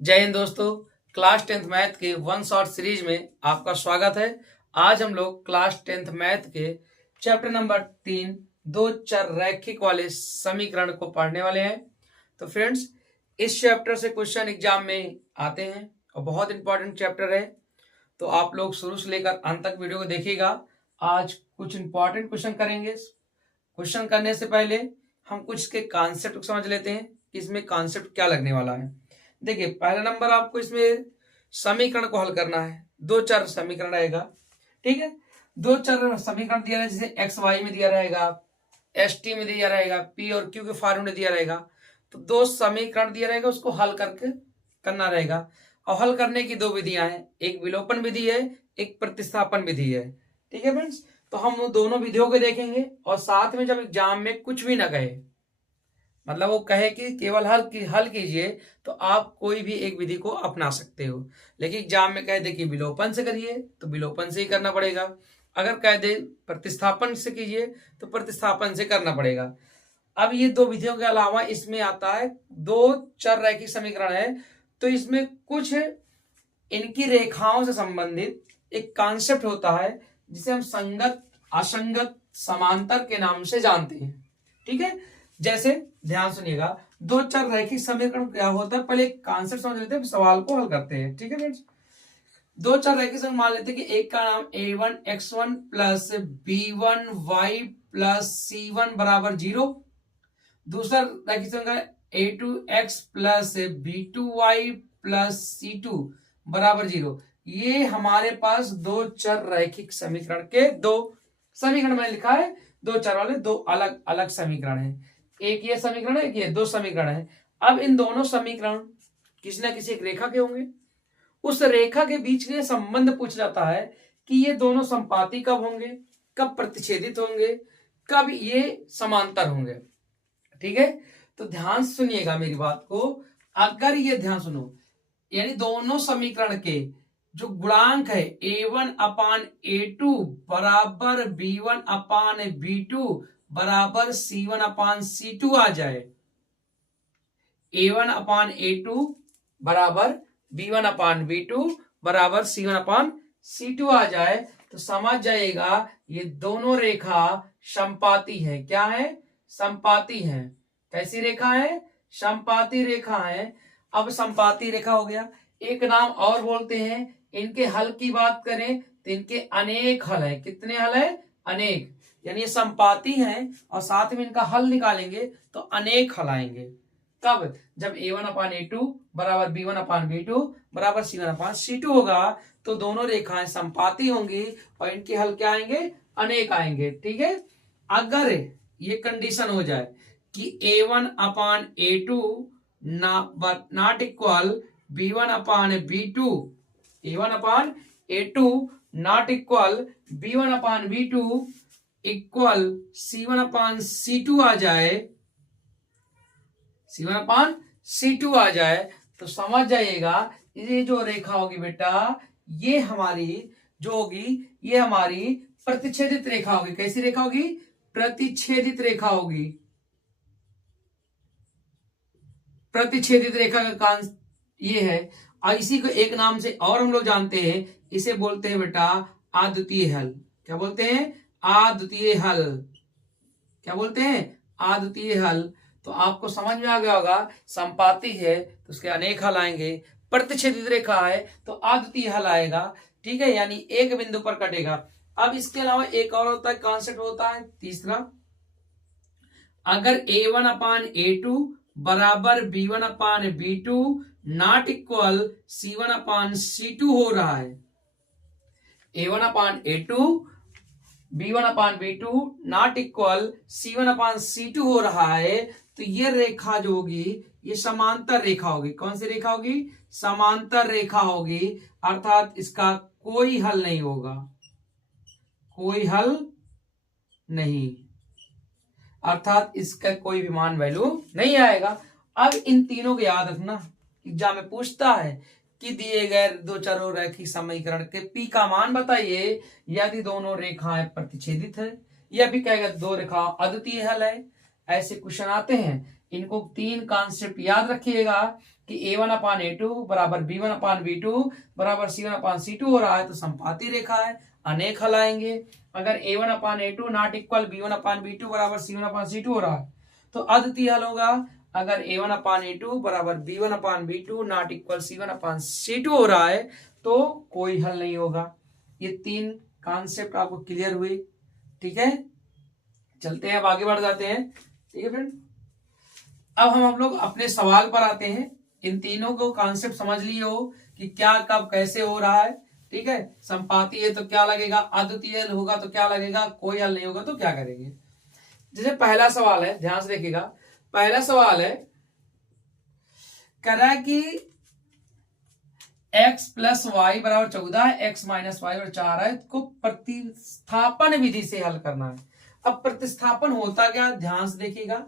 जय हिंद दोस्तों। Class 10th math के वन शॉट सीरीज में आपका स्वागत है। आज हम लोग क्लास 10th मैथ के चैप्टर नंबर 3 दो चर रैखिक वाले समीकरण को पढ़ने वाले हैं। तो फ्रेंड्स, इस चैप्टर से क्वेश्चन एग्जाम में आते हैं और बहुत इंपॉर्टेंट चैप्टर है, तो आप लोग शुरू से लेकर अंत तक वीडियो को देखिएगा। आज कुछ इंपॉर्टेंट क्वेश्चन करेंगे। क्वेश्चन करने से पहले हम कुछ के कॉन्सेप्ट को समझ लेते हैं कि इसमें कॉन्सेप्ट क्या लगने वाला है। देखिए, पहला नंबर आपको इसमें समीकरण को हल करना है। दो चर समीकरण रहेगा, ठीक है। दो चर समीकरण दिया रहेगा, जैसे एक्स वाई में दिया रहेगा, एस टी में दिया रहेगा, पी और क्यू के फॉर्मूले दिया रहेगा। तो दो समीकरण दिया रहेगा, उसको हल करके करना रहेगा। और हल करने की दो विधियां हैं, एक विलोपन विधि है, एक प्रतिस्थापन विधि है, ठीक है फ्रेंड्स। तो हम उन दोनों विधियों को देखेंगे और साथ में जब एग्जाम में कुछ भी ना कहे, मतलब वो कहे कि केवल हल कीजिए, तो आप कोई भी एक विधि को अपना सकते हो। लेकिन एग्जाम में कह दे कि विलोपन से करिए तो विलोपन से ही करना पड़ेगा। अगर कह दे प्रतिस्थापन से कीजिए तो प्रतिस्थापन से करना पड़ेगा। अब ये दो विधियों के अलावा इसमें आता है दो चर रैखिक समीकरण है, तो इसमें कुछ इनकी रेखाओं से संबंधित एक कॉन्सेप्ट होता है जिसे हम संगत, असंगत, समांतर के नाम से जानते हैं, ठीक है। जैसे ध्यान सुनिएगा, दो चर रैखिक समीकरण क्या होता है, पहले एक कॉन्सेप्ट समझ लेते हैं, सवाल को हल करते हैं, ठीक है फ्रेंड्स। दो चर रैखिक समीकरण मान लेते हैं कि एक का नाम a1x1 plus b1y plus c1 बराबर 0। दूसरा रैखिक समीकरण a2x plus b2y plus c2 बराबर 0। ये हमारे पास दो चर रैखिक समीकरण के दो समीकरण में लिखा है। दो चर वाले दो अलग अलग समीकरण है, एक ये समीकरण है, एक ये, दो समीकरण है। अब इन दोनों समीकरण किसी ना किसी एक रेखा के होंगे। उस रेखा के बीच के संबंध पूछ जाता है कि ये दोनों संपाती कब होंगे, कब प्रतिच्छेदित होंगे, कब ये समांतर होंगे, ठीक है। तो ध्यान सुनिएगा मेरी बात को। अगर ये ध्यान सुनो, यानी दोनों समीकरण के जो गुणांक है a1/a2 बराबर b1/b2 बराबर c1/c2 आ जाए, a1/a2 बराबर b1/b2 बराबर c1/c2 आ जाए, तो समझ जाएगा ये दोनों रेखा समपाती है। क्या है? समपाती है। कैसी रेखा है? समपाती रेखा है। अब समपाती रेखा हो गया, एक नाम और बोलते हैं। इनके हल की बात करें तो इनके अनेक हल है। कितने हल है? अनेक। यानी ये समपाती है और साथ में इनका हल निकालेंगे तो अनेक हल आएंगे। कब? जब a1/a2 बराबर b1/b2 बराबर c1/c2 होगा, तो दोनों रेखाएं समपाती होंगी और इनके हल क्या आएंगे? अनेक आएंगे, ठीक है। अगर ये कंडीशन हो जाए कि a1/a2 not equal b1/b2, a1/a2 not equal b1/b2 equal c1/c2 आ जाए, c1/c2 आ जाए, तो समझ जाइएगा ये जो रेखा होगी बेटा, ये हमारी जो होगी, ये हमारी प्रतिच्छेदित रेखा होगी। कैसी रेखा होगी? प्रतिच्छेदित रेखा होगी। प्रतिच्छेदित रेखा का कांस ये है। और इसी को एक नाम से और हम लोग जानते हैं, इसे बोलते हैं बेटा अद्वितीय हल। क्या बोलते हैं? अद्वितीय हल। क्या बोलते हैं? अद्वितीय हल। तो आपको समझ में आ गया होगा, संपाती है तो उसके अनेक हल आएंगे, प्रतिच्छेदित रेखा है तो अद्वितीय हल आएगा, ठीक है। यानी एक बिंदु पर कटेगा। अब इसके अलावा एक और होता है, कॉन्सेप्ट होता है तीसरा। अगर a1/a2 बराबर b1/b2 नॉट इक्वल c1/c2 हो रहा है, a1/a2 b1/b2 not equal c1/c2 हो रहा है, तो ये रेखा जो होगी ये समांतर रेखा होगी। कौन सी रेखा होगी? समांतर रेखा होगी। अर्थात इसका कोई हल नहीं होगा, कोई हल नहीं, अर्थात इसका कोई भी मान वैल्यू नहीं आएगा। अब इन तीनों को याद रखना, एग्जाम में पूछता है कि दिए गए दो चरों रैखिक समीकरण के पी का मान बताइए यदि दोनों रेखाएं प्रतिच्छेदित है, या भी कहेगा दो रेखा अद्वितीय हल है। ऐसे क्वेश्चन आते हैं। इनको तीन कॉन्सेप्ट याद रखिएगा कि A1/A2 बराबर B1/B2 बराबर C1/C2 हो रहा है, तो संपाती रेखा है, अनेक हल आएंगे। अगर A1/A2 नॉट इक्वल B1/B2 बराबर C1/C2 हो रहा है, तो अद्वितीय हल होगा। अगर A1/A2 बराबर B1/B2 नॉट इक्वल C1/C2 हो रहा है, तो कोई हल नहीं होगा। ये तीन कॉन्सेप्ट आपको क्लियर हुई, ठीक है। चलते हैं, अब आगे बढ़ जाते हैं, ठीक है फ्रेंड। अब हम लोग अपने सवाल पर आते हैं। इन तीनों को कॉन्सेप्ट समझ लिए हो कि क्या कब कैसे हो रहा है, ठीक है। संपाती है तो क्या लगेगा, अद्वितीय होगा तो क्या लगेगा, कोई हल नहीं होगा तो क्या करेंगे। जैसे पहला सवाल है, ध्यान से देखिएगा। पहला सवाल है, कह रहा है कि x प्लस वाई बराबर 14 है, x माइनस वाई बराबर 4 है, को प्रतिस्थापन विधि से हल करना है। अब प्रतिस्थापन होता क्या, ध्यान से देखिएगा।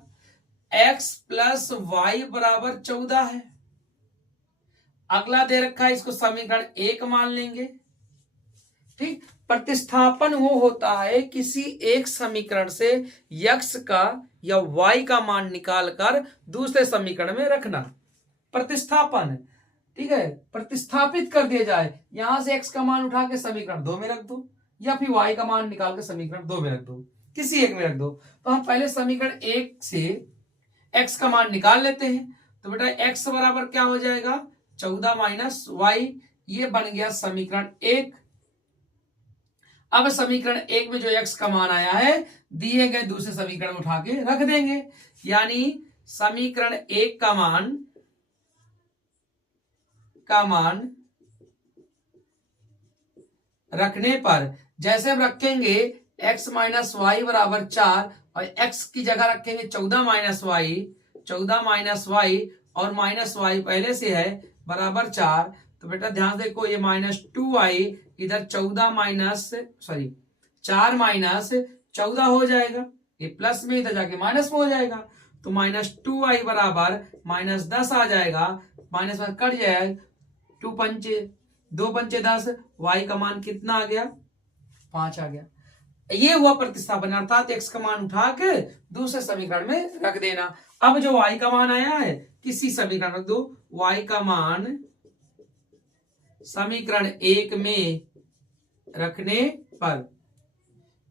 x प्लस वाई बराबर 14 है, अगला दे रखा है, इसको समीकरण 1 मान लेंगे, ठीक। प्रतिस्थापन वो होता है किसी एक समीकरण से x का या y का मान निकालकर दूसरे समीकरण में रखना, प्रतिस्थापन, ठीक है। प्रतिस्थापित कर दिया जाए, यहां से x का मान उठा के समीकरण 2 में रख दो, या फिर y का मान निकाल के समीकरण 2 में रख दो, किसी एक में रख दो। तो हम पहले समीकरण 1 से x का मान निकाल लेते हैं। तो बेटा x बराबर क्या हो जाएगा, 14 माइनस वाई, ये बन गया समीकरण 1। अब समीकरण 1 में जो x का मान आया है, दिए गए दूसरे समीकरण में उठा के रख देंगे, यानी समीकरण 1 का मान रखने पर जैसे हम रखेंगे x माइनस वाई बराबर 4 और x की जगह रखेंगे 14 माइनस वाई और माइनस वाई पहले से है बराबर 4। तो बेटा ध्यान देखो, ये -2y इधर 4 माइनस 14 हो जाएगा, ये प्लस में इधर जाके माइनस में हो जाएगा। तो -2y बराबर -10 आ जाएगा, माइनस में कट जाएगा, 2 पंचे 10, y का मान कितना आ गया, 5 आ गया। ये हुआ प्रतिस्थापन, अर्थात x का मान उठा के दूसरे समीकरण में रख देना। अब जो y का मान आया है, किसी समीकरण रख दो, y का मान समीकरण 1 में रखने पर,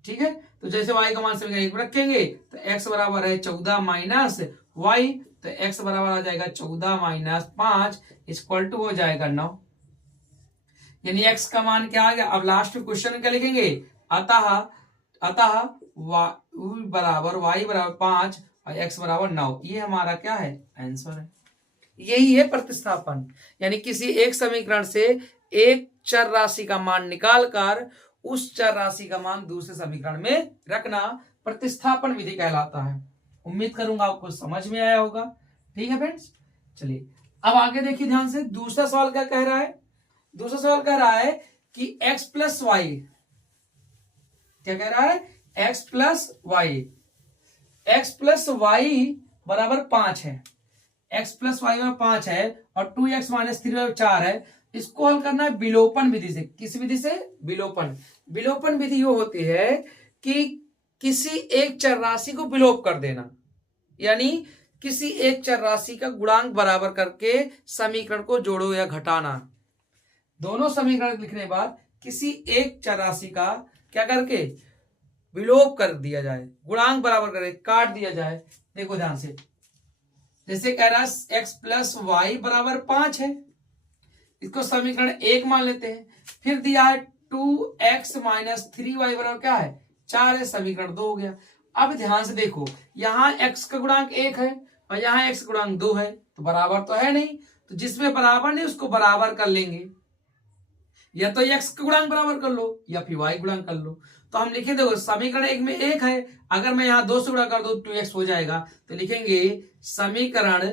ठीक है। तो जैसे y का मान समीकरण 1 में रखेंगे तो x बराबर है 14 माइनस वाई, तो x बराबर आ जाएगा 14 माइनस 5 इक्वल टू हो जाएगा 9, यानी x का मान क्या आ गया। अब लास्ट में क्वेश्चन क्या लिखेंगे, अतः y बराबर 5 और x बराबर 9, ये हमारा क्या है, आंसर है। यही है प्रतिस्थापन, यानी किसी एक समीकरण से एक चर राशि का मान निकालकर उस चर राशि का मान दूसरे समीकरण में रखना प्रतिस्थापन विधि कहलाता है। उम्मीद करूंगा आपको समझ में आया होगा, ठीक है फ्रेंड्स। चलिए अब आगे देखिए ध्यान से, दूसरा सवाल क्या कह रहा है। दूसरा सवाल कह रहा है कि x प्लस वाई, क्या कह रहा है, x प्लस वाई बराबर 5 है, x प्लस वाई बराबर 5 है और 2x माइनस 3 बराबर 4 है। इसको हल करना है विलोपन विधि से। किस विधि से, विलोपन विधि ये होती है कि किसी एक चर राशि को विलोप कर देना, यानी किसी एक चर राशि का गुणांक बराबर करके समीकरण को जोड़ो या घटाना। दोनों समीकरण लिखने के बाद किसी एक चर राशि का क्या करके विलोप कर दिया जाए, गुणांक बराबर करके काट दिया जाए। देखो ध्यान से, जैसे कह रहा है x प्लस वाई बराबर 5 है, इसको समीकरण 1 मान लेते हैं। फिर दिया है 2x माइनस 3y बराबर क्या है, 4 है, समीकरण 2 हो गया। अब ध्यान से देखो, यहां x का गुणांक 1 है और यहां x का गुणांक 2 है, तो बराबर तो है नहीं, तो जिसमें बराबर नहीं उसको बराबर कर लेंगे, या तो x का गुणांक बराबर कर लो या फिर y गुणांक कर लो। तो हम लिखे, देखो समीकरण 1 में 1 है, अगर मैं यहां 2 से गुणा कर दो 2x हो जाएगा, तो लिखेंगे समीकरण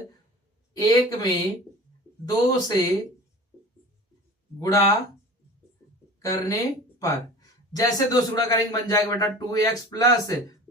1 में 2 से गुणा करने पर, जैसे 2 से गुणा करेंगे बन जाएगा बेटा 2x प्लस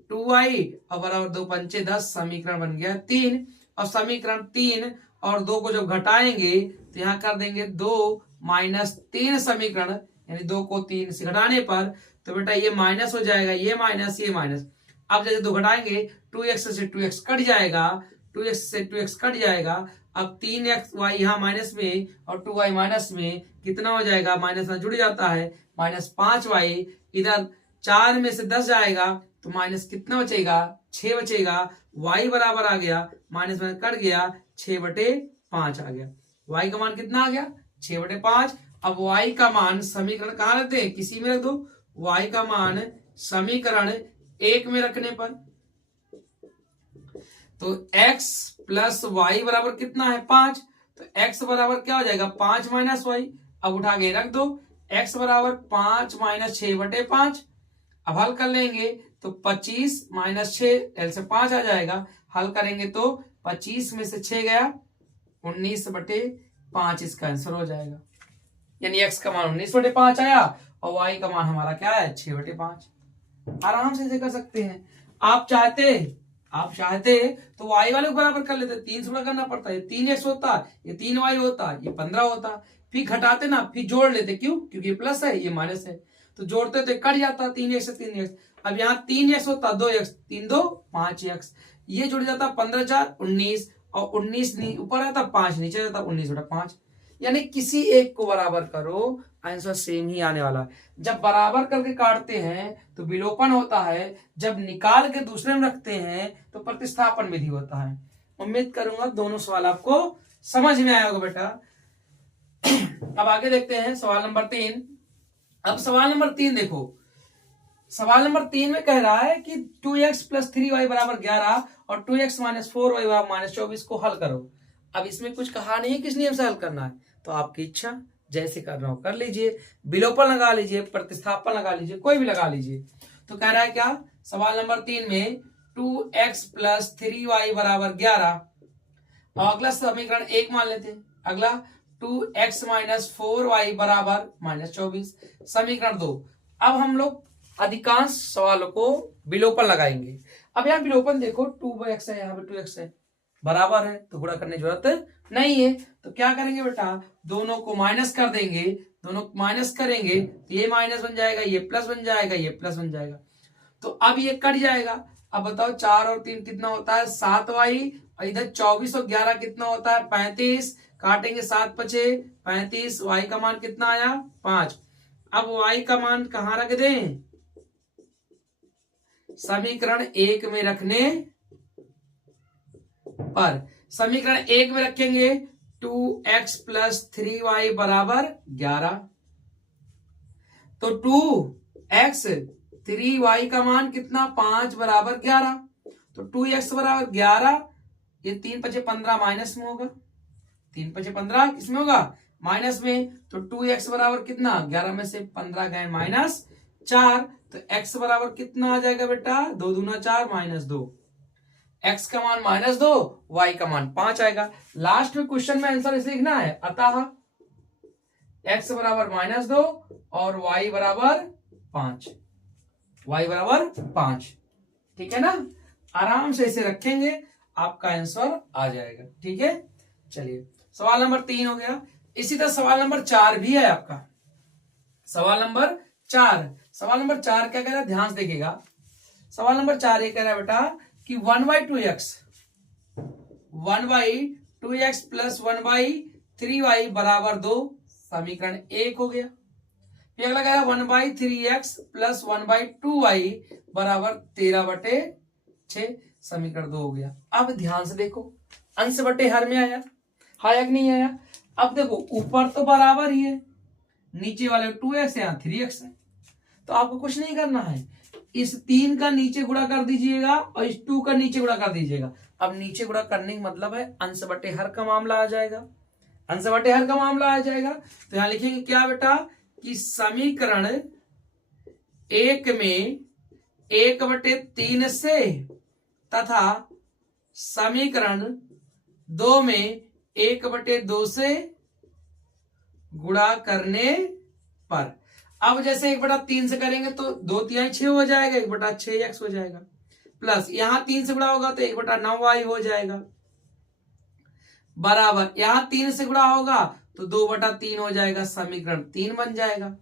2y और बराबर 2 पंचे 10, समीकरण बन गया 3। और समीकरण 3 और 2 को जब घटाएंगे तो यहां कर देंगे 2 माइनस 3 समीकरण, यानी 2 को 3 से घटाने पर तो बेटा ये माइनस हो जाएगा, ये माइनस ये माइनस। अब जैसे 2 घटाएंगे 2x से 2x कट जाएगा, 2x से 2x कट जाएगा अब 3xy यहाँ माइनस में और 2y माइनस में कितना हो जाएगा, माइनस में जुड़ जाता है, -5y। इधर 4 में से 10 जाएगा तो माइनस कितना बचेगा, 6 बचेगा। y बराबर आ गया, माइनस में कट गया, 6/5 आ गया। y का मान कितना आ गया, 6/5। अब y का मान समीकरण कहाँ रखते हैं, किसी में रख दो। y का मान समीकरण 1 में रखने पर तो x प्लस वाई बराबर कितना है, 5। तो x बराबर क्या हो जाएगा, 5 - y। अब उठा के रख दो, x बराबर 5 - 6/5। अब हल कर लेंगे तो 25 - 6 l से 5 आ जाएगा। हल करेंगे तो 25 में से 6 गया, 19/5 इसका आंसर हो जाएगा। यानी x का मान 19/5 आया और y का मान हमारा क्या है, 6/5। आराम से कर सकते हैं। आप चाहते तो y वाले को बराबर कर लेते, 3 से गुणा करना पड़ता है, 3x होता, ये 3y होता, ये 15 होता। फिर घटाते ना, फिर जोड़ लेते, क्यों, क्योंकि ये प्लस है ये माइनस है, तो जोड़ते तो कट जाता 3x से 3x। अब यहाँ 3x होता, 2x, 3 2 5x, ये जुड़ जाता 15 4 19, और 19 ऊपर आता 5 नीचे जाता 19/5। यानी किसी एक को बराबर करो, आंसर सेम ही आने वाला है। जब बराबर करके काटते हैं तो विलोपन होता है, जब निकाल के दूसरे में रखते हैं तो प्रतिस्थापन विधि होता है। उम्मीद करूंगा दोनों सवाल आपको समझ में आया होगा बेटा। अब आगे देखते हैं सवाल नंबर 3। अब सवाल नंबर 3 देखो, सवाल नंबर 3 में कह रहा है कि 2x + 3y = 11 और 2x - 4y = -24 को हल करो। अब इसमें कुछ कहा नहीं है किस नियम से हल करना है, तो आपकी इच्छा, जैसे करना हो कर लीजिए, विलोपन लगा लीजिए, प्रतिस्थापन लगा लीजिए, कोई भी लगा लीजिए। तो कह रहा है क्या, सवाल नंबर 3 में 2x + 3y = 11 और अगला समीकरण 1 मान लेते हैं। अगला 2x - 4y = -24, समीकरण 2। अब हम लोग अधिकांश सवालों को विलोपन लगाएंगे। अब यहाँ विलोपन देखो, 2x है, यहाँ पे 2x है, बराबर है तो गुणा करने की जरूरत नहीं है। तो क्या करेंगे बेटा, दोनों को माइनस कर देंगे, दोनों माइनस करेंगे तो ये माइनस बन जाएगा, ये प्लस बन जाएगा, ये प्लस बन जाएगा। तो अब ये कट जाएगा। अब बताओ 4 और 3 कितना होता है, 7y, और इधर 24 और 11 कितना होता है, 35। काटेंगे 7 5 35, y का मान कितना आया, 5। अब y का मान कहाँ रख दें, समीकरण 1 में रखने पर। समीकरण 1 में रखेंगे 2x + 3y = 11। तो 2x 3y का मान कितना, 5 = 11। तो 2x = 11, ये 3 5 15 माइनस में होगा, 3 5 15 किसमें होगा, माइनस में। तो 2x बराबर कितना, 11 में से 15 गए -4, तो x बराबर कितना आ जाएगा बेटा, 2 दूना 4 -2। x का मान -2, y का मान 5 आएगा। लास्ट में क्वेश्चन में आंसर इसे लिखना है, अतः x बराबर -2 और y बराबर 5, y बराबर 5। ठीक है ना, आराम से इसे रखेंगे, आपका आंसर आ जाएगा। ठीक है, चलिए सवाल नंबर 3 हो गया। इसी तरह सवाल नंबर 4 भी है आपका। सवाल नंबर 4 क्या कह रहा है, ध्यान से देखिएगा। सवाल नंबर 4 ये कह रहा है बेटा कि 1/2x + 1/3y = 2, समीकरण 1 हो गया। फिर अगला कह रहा है 1/3x + 1/2y = 13/6, समीकरण 2 हो गया। अब ध्यान से देखो, अंश बटे हर में आया कि नहीं आया। अब देखो ऊपर तो बराबर ही है, नीचे वाले 2x है, यहाँ 3x है, तो आपको कुछ नहीं करना है, इस 3 का नीचे गुणा कर दीजिएगा और इस 2 का नीचे गुणा कर दीजिएगा। अब नीचे गुणा करने का मतलब है अंश बटे हर का मामला आ जाएगा, अंश बटे हर का मामला आ जाएगा। तो यहां लिखेंगे क्या बेटा कि समीकरण 1 में 1/3 से तथा समीकरण 2 में 1/2 से गुणा करने पर। अब जैसे 1/3 से करेंगे तो 2 तिहाई 6 हो जाएगा, 1/6x हो जाएगा, प्लस यहां 3 से गुणा होगा तो 1/9y हो जाएगा, बराबर यहां 3 से गुणा होगा तो 2/3 हो जाएगा, समीकरण 3 बन जाएगा।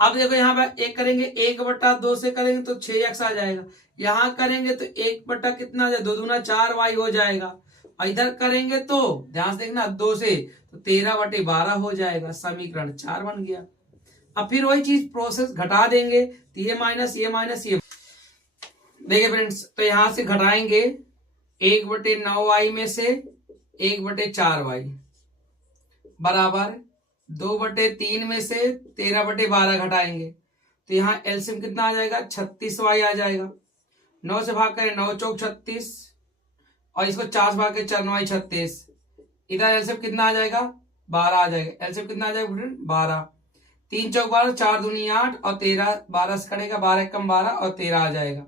अब देखो यहाँ पर एक करेंगे, 1/2 से करेंगे तो 6x आ जाएगा, यहां करेंगे तो 1 बटा कितना, 2 दूना 4y हो जाएगा, और इधर करेंगे तो ध्यान से देखना 2 से, तो 13/12 हो जाएगा, समीकरण 4 बन गया। अब फिर वही चीज प्रोसेस घटा देंगे, तो ये माइनस ये। देखिए फ्रेंड्स, तो यहां से घटाएंगे 1/9y में से 1/4y बराबर 2/3 में से 13/12 घटाएंगे, तो यहाँ एलसीएम कितना आ जाएगा, 36y आ जाएगा। 9 से भाग करें 9 चौक 36, और इसको 4 से भाग के 4 9 36, इधर एलसीएम कितना आ जाएगा, 12 आ जाएगा। एलसीएम कितना आ जाएगा फ्रेंड, 12। 3 चौक 12, 4 दूनी 8 और 13, 12 से कटेगा 12 कम 12 और 13 आ जाएगा।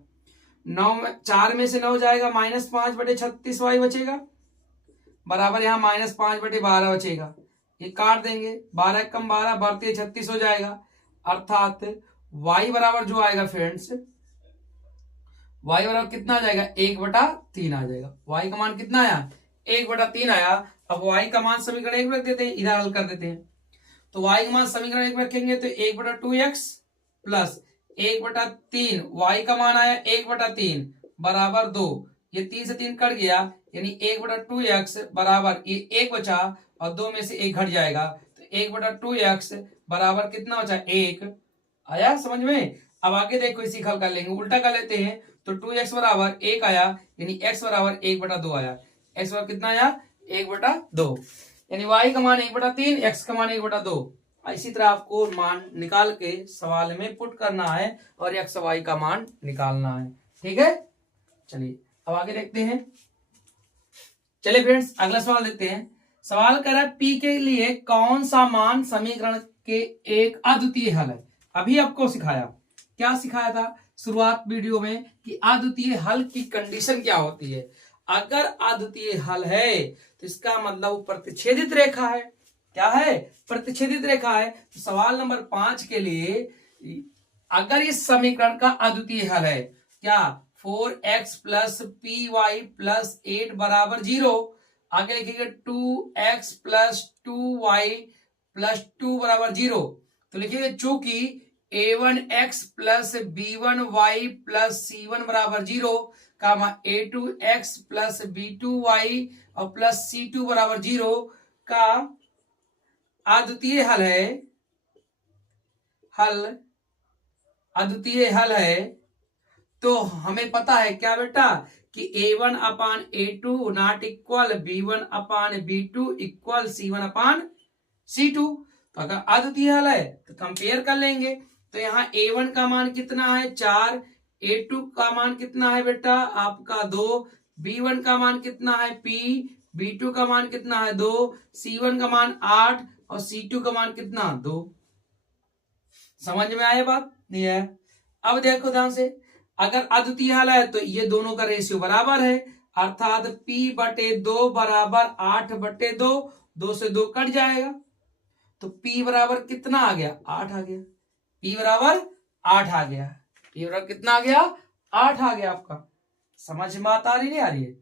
9 में 4 में से 9 जाएगा, -5/36y बचेगा बराबर, यहाँ -5/12 बचेगा। ये काट देंगे, 12 कम 12 बढ़ते 36 हो जाएगा, अर्थात y बराबर जो आएगा फ्रेंड्स, y बराबर कितना आ जाएगा, 1/3 आ जाएगा। y का मान कितना आया, 1/3 आया। अब y का मान समीकरण 1 में रख देते हैं, इधर हल कर देते हैं। तो y का मान समीकरण 1 में रखेंगे तो 1/2x प्लस 1/3, y का मान आया 1/3 बराबर 2, ये 3 से 3 कट गया, यानी 1/2x बराबर ये 1 बचा और 2 में से 1 घट जाएगा, तो 1/2x बराबर कितना बचा, 1 आया समझ में। अब आगे देखो इसी हल कर लेंगे, उल्टा कर लेते हैं, तो 2x बराबर 1 आया, यानी x बराबर 1/2 आया। x बराबर कितना आया, 1/2, यानी y का मान 1/3, x का मान 1/2। इसी तरह आपको मान निकाल के सवाल में पुट करना है और x y का मान निकालना है, ठीक है। चलिए अब आगे देखते हैं। चलिए फ्रेंड्स, अगला सवाल देखते हैं। सवाल कर रहा है p के लिए कौन सा मान समीकरण के एक अद्वितीय हल है। अभी आपको सिखाया, क्या सिखाया था शुरुआत वीडियो में, कि अद्वितीय हल की कंडीशन क्या होती है। अगर अद्वितीय हल है तो इसका मतलब प्रतिच्छेदित रेखा है। क्या है, प्रतिच्छेदित रेखा है। तो सवाल नंबर 5 के लिए, अगर इस समीकरण का अद्वितीय हल है, क्या 4x plus P Y plus 8 बराबर 0, आगे लिखेंगे 2x प्लस 2y प्लस 2 बराबर 0, तो लिखिएगा चूंकि a1x plus b1y plus c1 बराबर 0, कामा a2x प्लस b2y और प्लस c2 बराबर 0 का अद्वितीय हल है, अद्वितीय हल है, तो हमें पता है क्या बेटा, कि a1 upon a2 not equal b1 upon b2 equal c1 upon c2। तो अगर अद्वितीय हल है तो कंपेयर कर लेंगे। तो यहाँ a1 का मान कितना है, 4, a2 का मान कितना है बेटा आपका 2, b1 का मान कितना है p, b2 का मान कितना है 2, c1 का मान 8 और c2 का मान कितना 2। समझ में आया बात, नहीं है। अब देखो ध्यान से, अगर अद्वितीय हल है तो ये दोनों का रेशियो बराबर है, अर्थात p/2 बराबर 8/2, 2 से 2 कट जाएगा, तो p बराबर कितना आ गया, 8 आ गया। p बराबर 8 आ गया, p बराबर कितना आ गया, 8 आ गया। आपका समझ में आता नहीं आ रही है,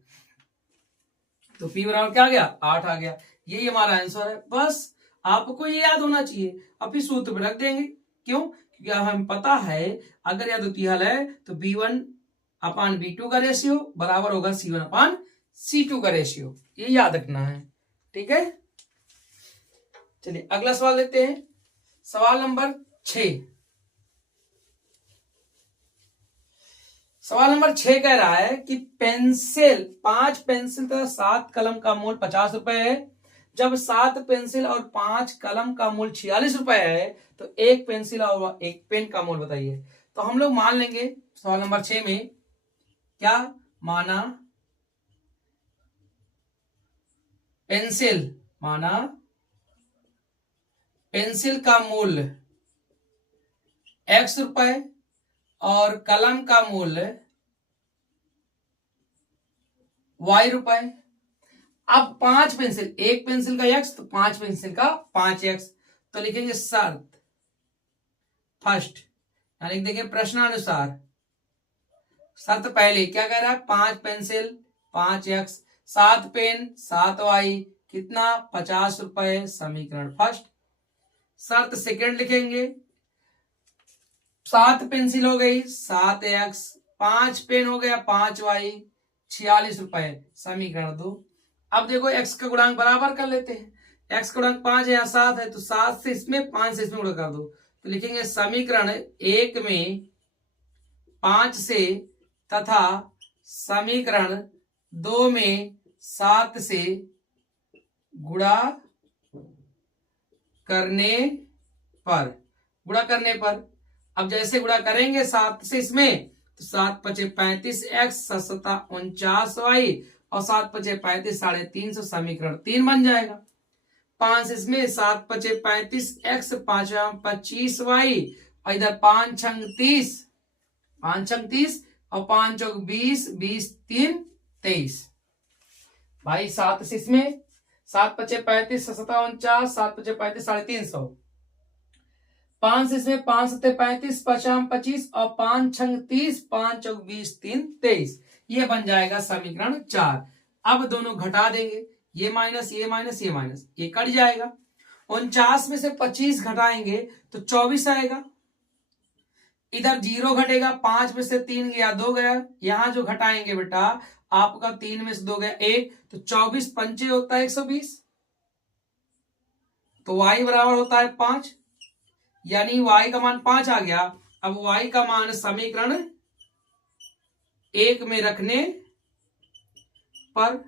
तो p बराबर क्या आ गया, 8 आ गया। यही हमारा आंसर है, बस आपको ये याद होना चाहिए। अब फिर सूत्र में रख देंगे, क्यों, क्योंकि अब हमें पता है अगर यह अद्वितीय हल है तो b1 अपान b2 का रेशियो बराबर होगा c1 अपान c2 का रेशियो, ये याद रखना है, ठीक है। चलिए अगला सवाल लेते हैं, सवाल नंबर 6। सवाल नंबर 6 कह रहा है कि पेंसिल 5 पेंसिल तथा 7 कलम का मूल्य 50 रुपए है। जब 7 पेंसिल और 5 कलम का मूल्य 46 रुपए है, तो एक पेंसिल और एक पेन का मूल्य बताइए। तो हम लोग मान लेंगे सवाल नंबर 6 में, क्या माना, पेंसिल माना पेंसिल का मूल्य x रुपए और कलम का मूल्य y रुपए। अब 5 पेंसिल, एक पेंसिल का x तो 5 पेंसिल का 5x, तो लिखेंगे शर्त फर्स्ट, यानी देखिए प्रश्नानुसार शर्त पहले क्या कह रहा है, 5 पेंसिल 5x, 7 पेन 7y, कितना 50 रुपए, समीकरण फर्स्ट। शर्त सेकंड लिखेंगे, 7 पेंसिल हो गई 7x, 5 पेन हो गया 5y, 46 रुपए, समीकरण 2। अब देखो x का गुणांक बराबर कर लेते हैं। x का गुणांक 5 है, यहाँ 7 है, तो 7 से इसमें 5 से इसमें गुणा कर दो, तो लिखेंगे समीकरण 1 में 5 से तथा समीकरण 2 में 7 से गुणा करने पर अब जैसे गुणा करेंगे 7 से इसमें, तो 7 पचे 35 x 7 49 y और 7 पचे 35 350 समीकरण 3 बन जाएगा। 5 इसमें 7 पचे 35 x 5 25 y और इधर 5 छंग 30 और 5 चौक 20 20 3 23 भाई। 7 से इसमें 7 पचे 35 7 49 7 पचे 35 350। 5 से इसमें 5 सत्ते 35 5 25 और 5 छंग 30 5 चौक 20 3 23। ये बन जाएगा समीकरण 4। अब दोनों घटा देंगे, ये माइनस ये कट जाएगा। 49 में से 25 घटाएंगे तो 24 आएगा। इधर 0 घटेगा, 5 में से 3 गया 2 गया, यहां जो घटाएंगे बेटा आपका 3 में से 2 गया 1, तो 24 पंचे होता है 120, तो y बराबर होता है 5, यानी y का मान 5 आ गया। अब y का मान समीकरण 1 में रखने पर,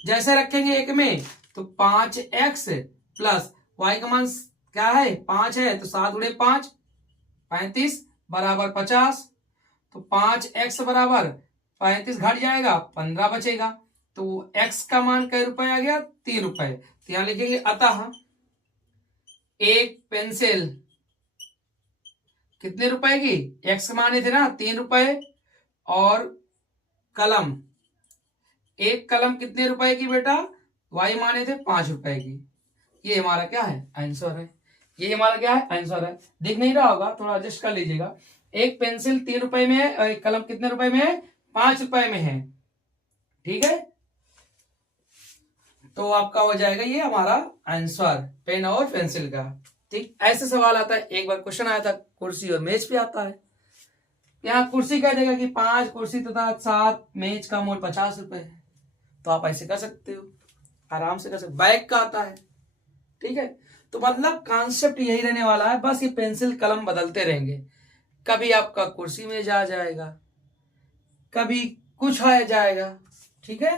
जैसे रखेंगे 1 में तो 5x प्लस y का मान क्या है 5 है, तो 7 गुणे 5 35 बराबर 50, तो 5x बराबर 35 घट जाएगा 15 बचेगा, तो x का मान कै रुपए आ गया 3 रुपए। तो यहां लिखेंगे अतः एक पेंसिल कितने रुपए की, x माने थे ना 3 रुपए, और कलम, एक कलम कितने रुपए की बेटा, y माने थे 5 रुपए की। ये हमारा क्या है आंसर है, ये हमारा क्या है आंसर है। दिख नहीं रहा होगा, थोड़ा एडजस्ट कर लीजिएगा। एक पेंसिल 3 रुपए में है और एक कलम कितने रुपए में है 5 रुपए में है, ठीक है। तो आपका हो जाएगा ये हमारा आंसर पेन और पेंसिल का। ठीक, ऐसे सवाल आता है। एक बार क्वेश्चन आया था कुर्सी और मेज पे आता है। यहाँ कुर्सी कह देगा कि 5 कुर्सी तथा 7 मेज का मूल्य 50 रुपए है, तो आप ऐसे कर सकते हो, आराम से कर सकते। बैग का आता है, ठीक है। तो मतलब कॉन्सेप्ट यही रहने वाला है, बस ये पेंसिल कलम बदलते रहेंगे। कभी आपका कुर्सी में जा जाएगा, कभी कुछ आ जाएगा, ठीक है।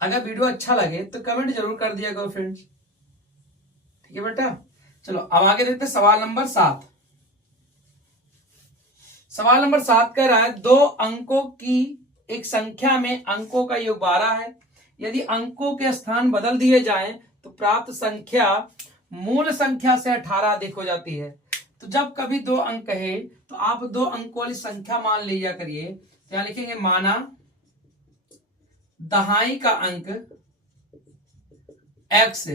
अगर वीडियो अच्छा लगे तो कमेंट जरूर कर दिया करो फ्रेंड्स, ठीक है बेटा। चलो अब आगे देखते हैं सवाल नंबर 7। सवाल नंबर 7 कह रहा है 2 अंकों की एक संख्या में अंकों का योग 12 है। यदि अंकों के स्थान बदल दिए जाएं तो प्राप्त संख्या मूल संख्या से 18 अधिक हो जाती है। तो जब कभी 2 अंक है तो आप 2 अंकों वाली संख्या मान लिया करिए। तो यहां लिखेंगे माना दहाई का अंक x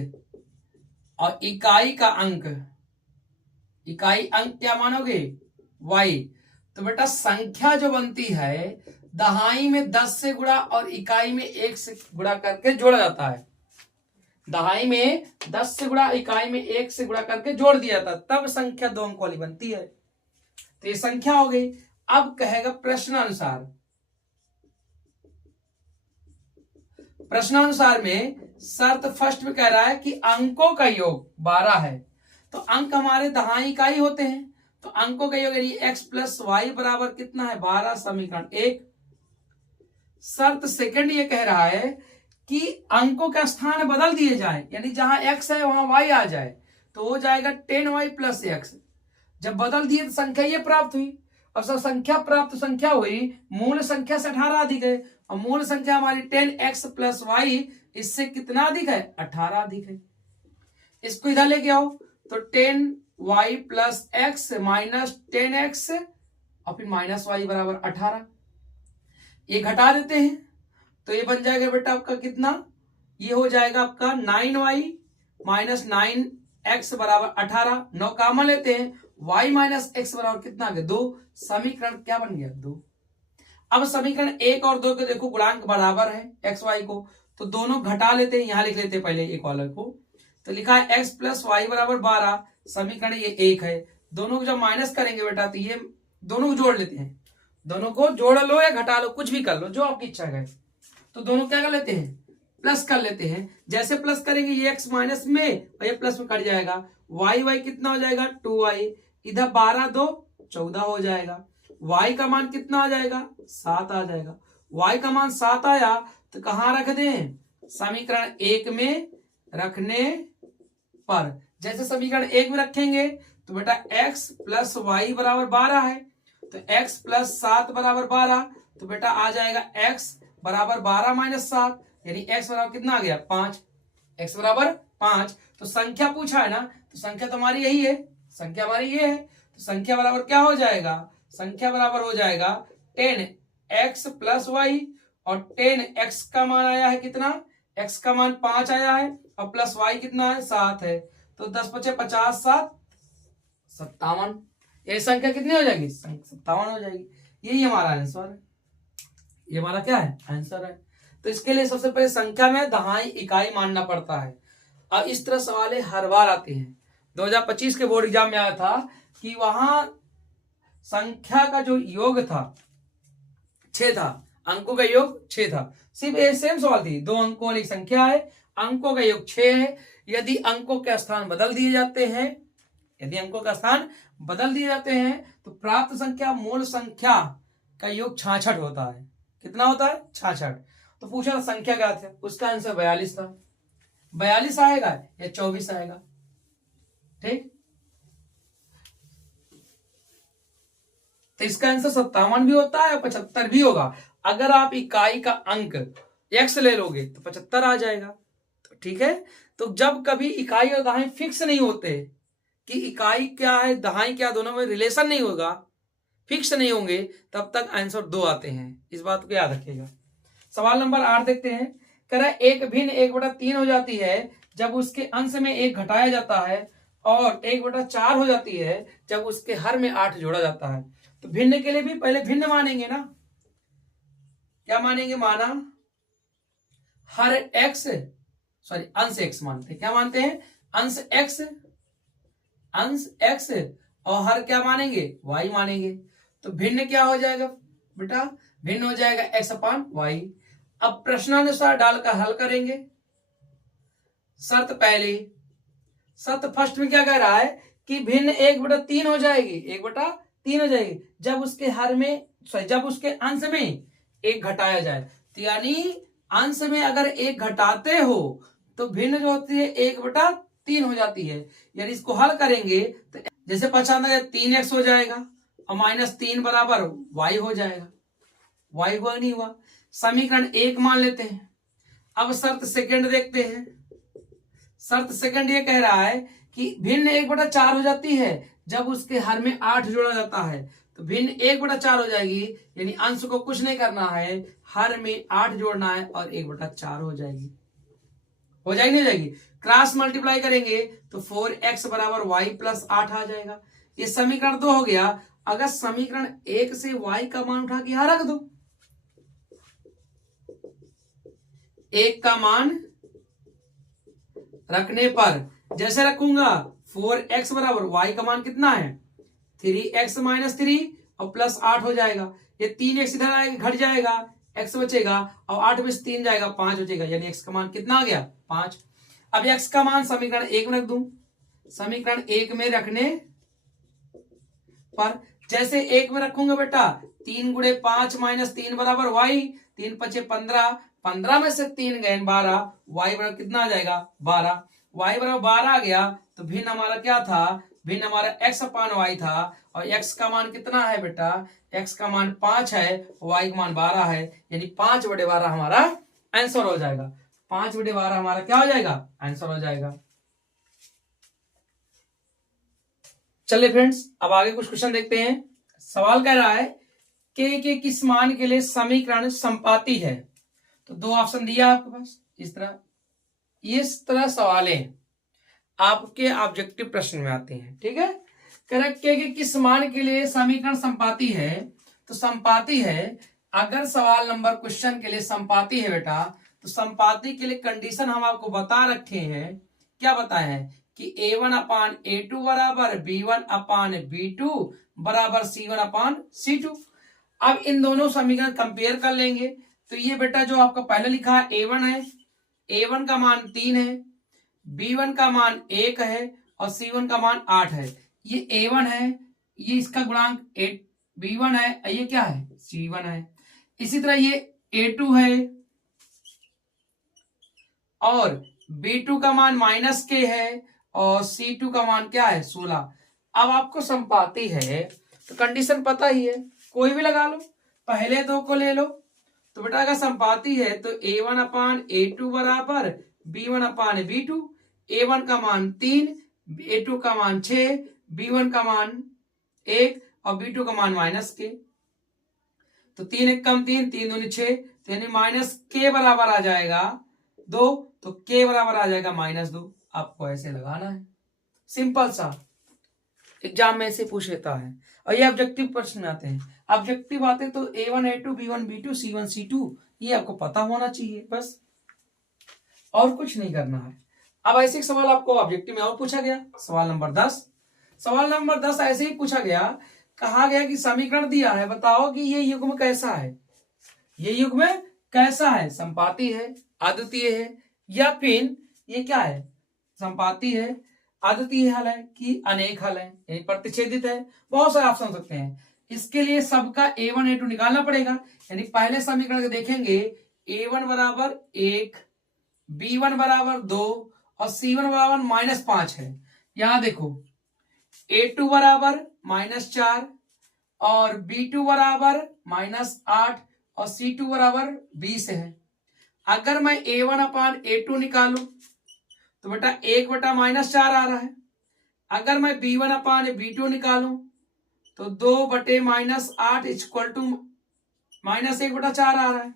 और इकाई का अंक, इकाई अंक क्या मानोगे y। तो बेटा संख्या जो बनती है दहाई में 10 से गुणा और इकाई में 1 से गुणा करके जोड़ा जाता है। दहाई में 10 से गुणा, इकाई में 1 से गुणा करके जोड़ दिया था, तब संख्या 2 अंक वाली बनती है। तो ये संख्या हो गई। अब कहेगा प्रश्नानुसार, प्रश्नानुसार में शर्त फर्स्ट में कह रहा है कि अंकों का योग 12 है। तो अंक हमारे दहाई का ही होते हैं, तो अंकों का योग यानी x प्लस वाई बराबर कितना है 12, समीकरण 1। शर्त सेकंड ये कह रहा है कि अंकों का स्थान बदल दिए जाए, यानी जहां x है वहां y आ जाए, तो हो जाएगा 10y प्लस x। जब बदल दिए तो संख्या ये प्राप्त हुई। अब सब संख्या प्राप्त संख्या हुई, मूल संख्या से 18 अधिक है, और मूल संख्या हमारी 10x प्लस वाई, इससे कितना अधिक है 18 अधिक है। इसको इधर लेके आओ, तो 10y plus x minus 10x और फिर माइनस वाई बराबर 18। ये घटा देते हैं तो ये बन जाएगा बेटा आपका कितना, ये हो जाएगा आपका 9y माइनस 9x बराबर 18। 9 कॉमन लेते हैं, y माइनस x बराबर कितना आ गया 2। समीकरण क्या बन गया 2। अब समीकरण 1 और 2 के देखो गुणांक बराबर है x y को, तो दोनों घटा लेते हैं। यहां लिख लेते हैं पहले एक वाले को, तो लिखा है x प्लस वाई बराबर 12। समीकरण ये 1 है, दोनों को जब माइनस करेंगे बेटा तो ये दोनों को जोड़ लेते हैं। दोनों को जोड़ लो या घटा लो, कुछ भी कर लो, जो आपकी इच्छा है। तो दोनों क्या कर लेते हैं, प्लस कर लेते हैं। जैसे प्लस करेंगे ये x माइनस में और ये प्लस में कट जाएगा, y कितना हो जाएगा 2y, इधर 12 2 14 हो जाएगा। y का मान कितना आ जाएगा 7 आ जाएगा। y का मान 7 आया तो कहां रख दें, समीकरण 1 में रखने पर। जैसे समीकरण 1 में रखेंगे तो बेटा x प्लस वाई बराबर 12 है, तो x प्लस 7 बराबर 12, तो बेटा आ जाएगा x बराबर 12 माइनस 7, यानी x बराबर कितना आ गया 5, x बराबर 5। तो संख्या पूछा है ना, तो संख्या तो हमारी यही है, संख्या हमारी ये है, तो संख्या बराबर क्या हो जाएगा, संख्या बराबर हो जाएगा 10x प्लस वाई, और 10x का मान आया है कितना, x का मान 5 आया है और प्लस y कितना है 7 है, तो 10 पचे 50 7 57, ये संख्या कितनी हो जाएगी 57 हो जाएगी। यही हमारा आंसर है, ये हमारा क्या है आंसर है। तो इसके लिए सबसे पहले संख्या में दहाई इकाई मानना पड़ता है। अब इस तरह सवाल हर बार आते हैं। 2025 के बोर्ड एग्जाम में आया था कि वहां संख्या का जो योग था 6 था, अंकों का योग 6 था, सिर्फ ये सेम सवाल थी, 2 अंकों वाली संख्या है, अंकों का योग 6 है। यदि अंकों के स्थान बदल दिए जाते हैं, यदि अंकों का स्थान बदल दिए जाते हैं तो प्राप्त संख्या मूल संख्या का योग 66 होता है। कितना होता है 66। तो पूछा संख्या क्या था, उसका आंसर 42 था। 42 आएगा या 24 आएगा, ठीक। तो इसका आंसर 57 भी होता है और 75 भी होगा। अगर आप इकाई का अंक x ले लोगे तो 75 आ जाएगा, तो ठीक है। तो जब कभी इकाई और दहाई फिक्स नहीं होते कि इकाई क्या है दहाई क्या, दोनों में रिलेशन नहीं होगा, फिक्स नहीं होंगे, तब तक आंसर 2 आते हैं। इस बात को याद रखिएगा। सवाल नंबर 8 देखते हैं। कह रहा है एक भिन्न 1/3 हो जाती है जब उसके अंश में 1 घटाया जाता है, और 1/4 हो जाती है जब उसके हर में 8 जोड़ा जाता है। तो भिन्न के लिए भी पहले भिन्न मानेंगे ना, क्या मानेंगे, माना हर x, सॉरी अंश x मानते हैं, क्या मानते हैं अंश x, और हर क्या मानेंगे y मानेंगे। तो भिन्न क्या हो जाएगा बेटा, भिन्न हो जाएगा x/y। अब प्रश्नानुसार डालकर हल करेंगे। शर्त पहली, शर्त फर्स्ट में क्या कह रहा है कि भिन्न 1/3 हो जाएगी, 1/3 हो जाएगी जब उसके हर में, जब उसके अंश में 1 घटाया जाए। तो यानी अंश में अगर 1 घटाते हो तो भिन्न जो होती है 1/3 हो जाती है। यानी इसको हल करेंगे तो जैसे 3x हो जाएगा और -3 बराबर y हो जाएगा, y हुआ नहीं हुआ। समीकरण 1 मान लेते हैं। अब शर्त सेकंड देखते हैं। शर्त सेकंड ये कह रहा है कि भिन्न 1/4 हो जाती है जब उसके हर में 8 जोड़ा जाता है। तो भिन्न 1/4 हो जाएगी, यानी अंश को कुछ नहीं करना है, हर में 8 जोड़ना है और 1/4 हो जाएगी। हो जाएगी नहीं हो जाएगी, क्रॉस मल्टीप्लाई करेंगे तो 4x बराबर y प्लस 8 आ जाएगा। ये समीकरण 2 हो गया। अगर समीकरण 1 से y का मान उठा के यहां रख दो, 1 का मान रखने पर जैसे रखूंगा 4x बराबर y का मान कितना है 3x - 3 और प्लस 8 हो जाएगा। ये 3x इधर आएगा घट जाएगा, x बचेगा और 8 में से 3 जाएगा 5 बचेगा, यानी x का मान कितना आ गया 5। अब x का मान समीकरण 1 में रख दूं। समीकरण 1 में रखने पर जैसे 1 में रखूंगा बेटा 3 × 5 - 3 बराबर y, 3 × 5 = 15, 15 में से 3 गए 12, y बराबर कितना आ जाएगा 12, y बराबर 12 आ गया। तो भिन्न हमारा क्या था, भिन्न हमारा x/y था, और x का मान कितना है बेटा, x का मान 5 है, y का मान 12 है, यानी 5/12 हमारा आंसर हो जाएगा। 5/12 हमारा क्या हो जाएगा आंसर हो जाएगा। चलिए फ्रेंड्स, अब आगे कुछ क्वेश्चन देखते हैं। सवाल कह रहा है k के किस मान के लिए समीकरण संपाती है। तो 2 ऑप्शन दिया आपके पास। इस तरह सवालें आपके ऑब्जेक्टिव प्रश्न में आते हैं, ठीक है। करेक्ट के किस मान के लिए समीकरण संपाती है, तो संपाती है, अगर सवाल नंबर क्वेश्चन के लिए संपाती है बेटा, तो संपाती के लिए कंडीशन हम आपको बता रखे हैं। क्या बताए हैं कि a1/a2 बराबर b1/b2 बराबर c1/c2। अब इन दोनों समीकरण कंपेयर कर लेंगे। तो ये बेटा जो आपका पहले लिखा है A1 है, A1 का मान 3 है, B1 का मान 1 है और C1 का मान 8 है। ये A1 है, ये इसका गुणांक B1 है, ये क्या है C1 है। इसी तरह ये A2 है और B2 का मान -K है और C2 का मान क्या है 16। अब आपको संपाती है तो कंडीशन पता ही है, कोई भी लगा लो, पहले दो को ले लो। तो बेटा अगर संपाती है तो A1/A2 बराबर B1/B2। A1 का मान 3, A2 का मान 6, B1 का मान 1 और B2 का मान -K। तो 3 1 कम 3, 3 दूनी 6, तो यानी -K बराबर आ जाएगा 2, तो K बराबर आ जाएगा -2। आपको ऐसे लगाना है, सिंपल सा, एग्जाम में ऐसे पूछ लेता है। और ये ऑब्जेक्टिव प्रश्न आते हैं, ऑब्जेक्टिव आते तो A1 A2 B1 B2 C1 C2 ये आपको पता होना चाहिए, बस और कुछ नहीं करना है। अब ऐसे एक सवाल आपको ऑब्जेक्टिव में और पूछा गया, सवाल नंबर 10। सवाल नंबर 10 ऐसे ही पूछा गया, कहा गया कि समीकरण दिया है, बताओ कि ये युग्म कैसा है। ये युग्म कैसा है, संपाती है, अद्वितीय है या फिर ये क्या है, संपाती है, अद्वितीय हल है कि अनेक हल है, यानी प्रतिच्छेदित है। बहुत सारे ऑप्शन हो सकते हैं। इसके लिए सबका A1 A2 निकालना पड़ेगा। यानी पहले समीकरण को देखेंगे, A1 बराबर 1, B1 बराबर 2 और C1 बराबर -5 है। यहां देखो A2 बराबर -4 और B2 बराबर -8 और C2 बराबर 20 है। अगर मैं A1/A2 निकालूं तो बेटा 1/-4 आ रहा है। अगर मैं B1/B2 निकालूं तो 2/-8 इक्वल टू -1/4 आ रहा है।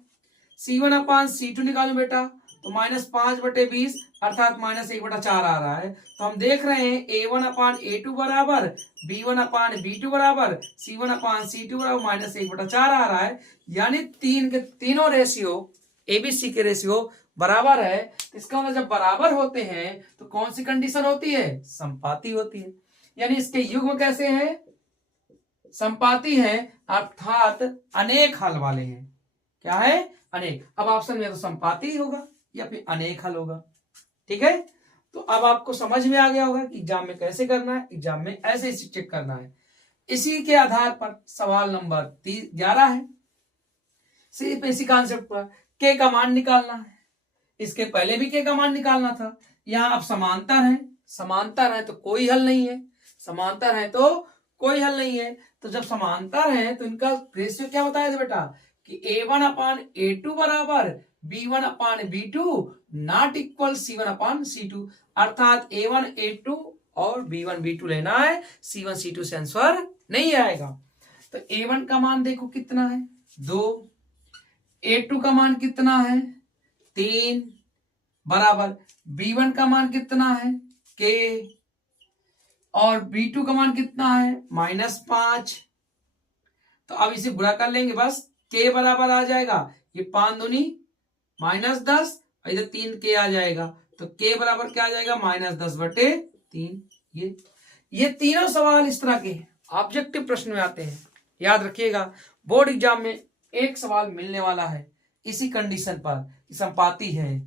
C1/C2 निकालूं बेटा तो -5/20 अर्थात -1/4 आ रहा है। तो हम देख रहे हैं A1/A2 बराबर B1/B2 बराबर C1/C2 बराबर -1/4 आ रहा है। यानी तीन के तीनों रेशियो ABC के रेशियो बराबर है। इसका मतलब जब बराबर होते हैं तो कौन सी कंडीशन होती है, संपाती होती है। यानी इसके युग्म कैसे हैं, संपाती है, अर्थात अनेक हल वाले हैं। क्या है, अनेक। अब ऑप्शन में तो संपाती होगा या फिर अनेक हल होगा। ठीक है, तो अब आपको समझ में आ गया होगा कि एग्जाम में कैसे करना है, एग्जाम में ऐसे चेक करना है। इसी के आधार पर सवाल नंबर 11 है, सिर्फ इसी कॉन्सेप्ट पर के का मान निकालना है। इसके पहले भी के का मान निकालना था। यहां अब समांतर है, समांतर है तो कोई हल नहीं है, समांतर है तो कोई हल नहीं है। तो जब समांतर है तो इनका रेशियो क्या बताया था बेटा कि A1/A2 बराबर B1/B2 नॉट इक्वल C1/C2। अर्थात A1 A2 और B1 B2 लेना है, C1 C2 से आंसर नहीं आएगा। तो A1 का मान देखो कितना है 2, A2 का मान कितना है 3 बराबर B1 का मान कितना है K और B2 का मान कितना है -5। तो अब इसे गुणा कर लेंगे, बस K बराबर आ जाएगा, ये 5 दूनी -10 और इधर 3K आ जाएगा। तो K बराबर क्या आ जाएगा -10/3। ये तीनों सवाल इस तरह के ऑब्जेक्टिव प्रश्न में आते हैं। याद रखिएगा, बोर्ड एग्जाम में एक सवाल मिलने वाला है इसी कंडीशन पर कि संपाती है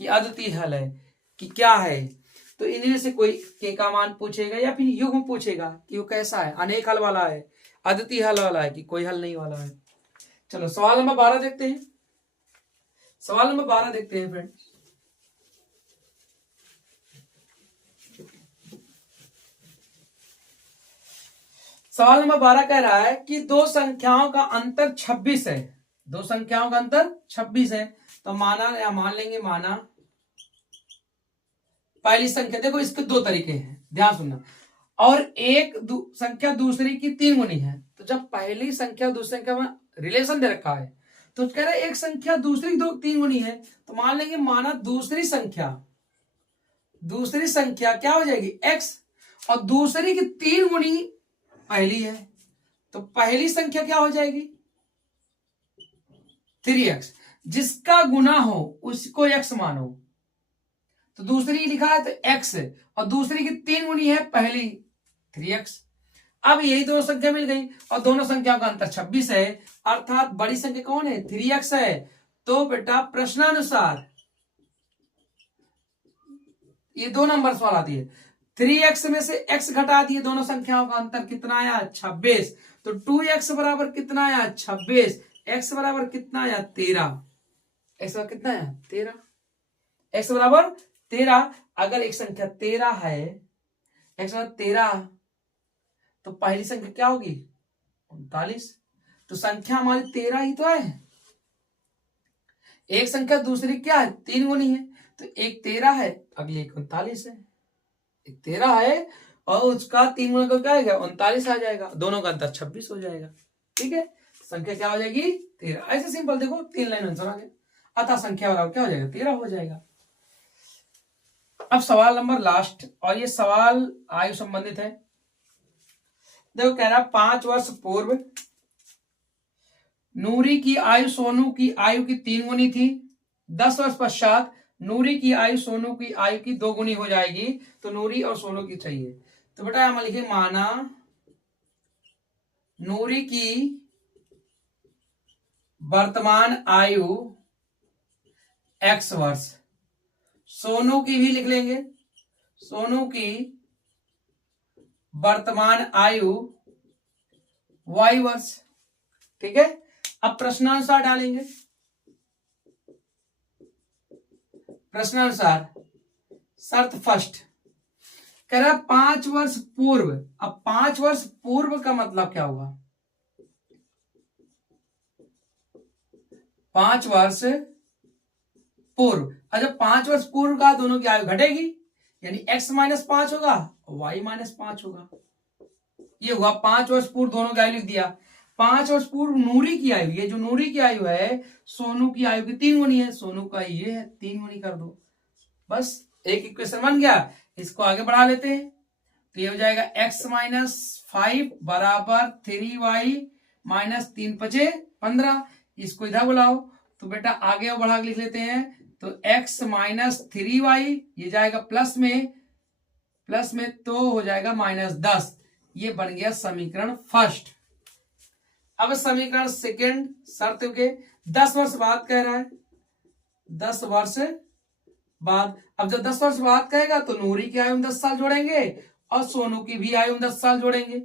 कि अद्वितीय हल है कि क्या है। तो इनमें से कोई के का मान पूछेगा या फिर युग्म पूछेगा कि वो कैसा है, अनेक हल वाला है, अद्वितीय हल वाला है कि कोई हल नहीं वाला है। चलो सवाल नंबर 12 देखते हैं। सवाल नंबर 12 देखते हैं फ्रेंड्स। सवाल नंबर 12 कह रहा है कि दो संख्याओं का अंतर 26 है। दो संख्याओं का अंतर 26 है। तो माना या मान लेंगे, माना पहली संख्या, देखो इसके दो तरीके हैं, ध्यान सुनना, और एक संख्या दूसरी की 3 गुनी है। तो जब पहली संख्या दूसरी संख्या में रिलेशन दे रखा है तो कह रहे एक संख्या दूसरी 3 गुनी है। तो मान लेंगे, माना दूसरी संख्या क्या हो जाएगी x और दूसरी की 3 गुनी पहली है। तो पहली संख्या क्या हो जाएगी 3x, जिसका गुना हो उसको x मानो। तो दूसरी लिखा है तो x और दूसरी की 3 गुनी है पहली 3x। अब यही दो संख्या मिल गई और दोनों संख्याओं का अंतर 26 है, अर्थात बड़ी संख्या कौन है 3x है तो बेटा प्रश्नानुसार ये 2 नंबर सवाल आती है। 3x में से x घटा दिए, दोनों संख्याओं का अंतर कितना आया? 26। तो 2x बराबर कितना आया? 26। x बराबर कितना आया? 13। x बराबर कितना आया? 13। x बराबर 13। अगर एक संख्या 13 है, x बराबर 13, तो पहली संख्या क्या होगी? 39। तो संख्या हमारी 13 ही तो है। एक संख्या दूसरी क्या है? 3 गुनी है। तो एक 13 है, अगली एक 39 है। एक 13 है और उसका 3 गुना क्या आएगा? 39 आ जाएगा। दोनों का अंतर 26 हो जाएगा। ठीक है, संख्या क्या हो जाएगी? 13। ऐसे सिंपल देखो, 3 लाइन आंसर आ गया। अतः संख्या बराबर क्या हो जाएगा? 13 हो जाएगा। अब सवाल नंबर लास्ट, और ये सवाल आयु संबंधित है। देखो कह रहा 5 वर्ष पूर्व नूरी की आयु सोनू की आयु की 3 गुनी थी। 10 वर्ष पश्चात नूरी की आयु सोनू की आयु की 2 गुनी हो जाएगी। तो नूरी और सोनू की चाहिए। तो बेटा हम लिखे माना नूरी की वर्तमान आयु x वर्ष, सोनू की भी लिख लेंगे, सोनू की वर्तमान आयु y वर्ष। ठीक है, अब प्रश्नानुसार डालेंगे। प्रश्नानुसार शर्त फर्स्ट कह रहा 5 वर्ष पूर्व। अब 5 वर्ष पूर्व का मतलब क्या हुआ? 5 वर्ष पूर्व। अच्छा, 5 वर्ष पूर्व का दोनों की आयु घटेगी, यानी x -5 होगा और y -5 होगा। ये हुआ 5 वर्ष पूर्व, दोनों की आयु लिख दिया। 5 वर्ष पूर्व नूरी की आयु, ये जो नूरी की आयु है सोनू की आयु की 3 गुनी है। सोनू का ये है, 3 गुनी कर दो, बस एक इक्वेशन बन गया। इसको आगे बढ़ा लेते हैं। तो ये हो जाएगा x -5 बराबर 3y -3 5 15। इसको इधर बुलाओ तो बेटा आगे बढ़ा लिख लेते हैं। तो x -3y ये जाएगा प्लस में तो हो जाएगा -10। ये बन गया समीकरण फर्स्ट। अब समीकरण सेकंड शर्त के 10 वर्ष बाद कह रहा है, 10 वर्ष बाद। अब जब 10 वर्ष बाद कहेगा तो नूरी की आयु में 10 साल जोड़ेंगे और सोनू की भी आयु में 10 साल जोड़ेंगे।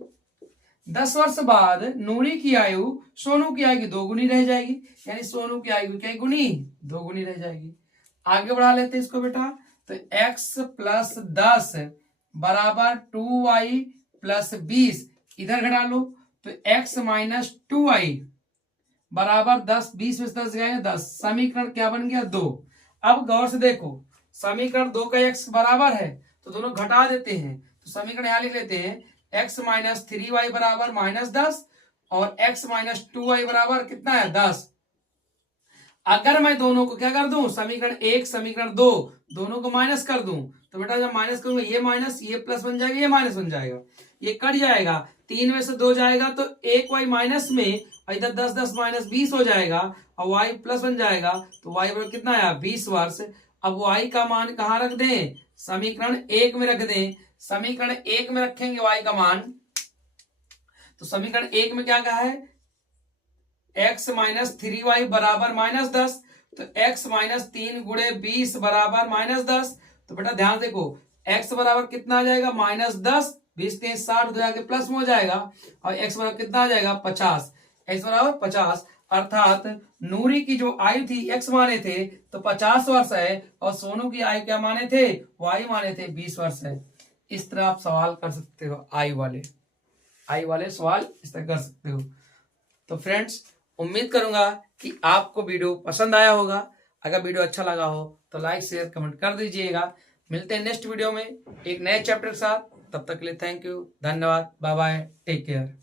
10 वर्ष बाद नूरी की आयु सोनू की आयु की 2 गुनी रह जाएगी, यानी सोनू की आयु क्या गुनी? 2 गुनी रह जाएगी। आगे बढ़ा लेते हैं इसको बेटा। तो x + 10 बराबर 2y + 20, इधर घटा लो। तो x - 2y बराबर 10, 20 में 10 गए 10। समीकरण क्या बन गया? 2। अब गौर से देखो, समीकरण 2 का x बराबर है तो दोनों घटा देते हैं। तो समीकरण यहां लिख लेते हैं, x - 3y बराबर -10 और x - 2y बराबर कितना है? 10। अगर मैं दोनों को क्या कर दूं, समीकरण 1 समीकरण 2 दोनों को माइनस कर दूं, तो बेटा जब माइनस करूंगा ये माइनस, ये प्लस बन जाएगा, ये माइनस बन जाएगा, ये कट जाएगा। 3 में से 2 जाएगा तो 1y माइनस में, इधर 10 10 - 20 हो जाएगा और y प्लस बन जाएगा। तो y बराबर कितना आया? 20 वर्ष। अब y का मान कहां रख दें? समीकरण 1 में रख दें। समीकरण 1 में रखेंगे y का मान। तो समीकरण 1 में क्या कहा है? x - 3y बराबर -10। तो x - 3 गुणे 20 बराबर -10। तो बेटा ध्यान देखो, x बराबर कितना आ जाएगा? -10, 20 के 60 दो आगे प्लस में हो जाएगा और x बराबर कितना आ जाएगा? 50। x बराबर 50, अर्थात नूरी की जो आयु थी x माने थे तो 50 वर्ष है और सोनू की आयु क्या माने थे? y माने थे 20 वर्ष है। इस तरह आप सवाल कर सकते हो, आयु वाले सवाल इस तरह कर सकते हो। तो फ्रेंड्स, उम्मीद करूंगा कि आपको वीडियो पसंद आया होगा। अगर वीडियो अच्छा लगा हो तो लाइक शेयर कमेंट कर दीजिएगा। मिलते हैं नेक्स्ट वीडियो में एक नए चैप्टर के साथ। तब तक के लिए थैंक यू, धन्यवाद, बाय बाय, टेक केयर।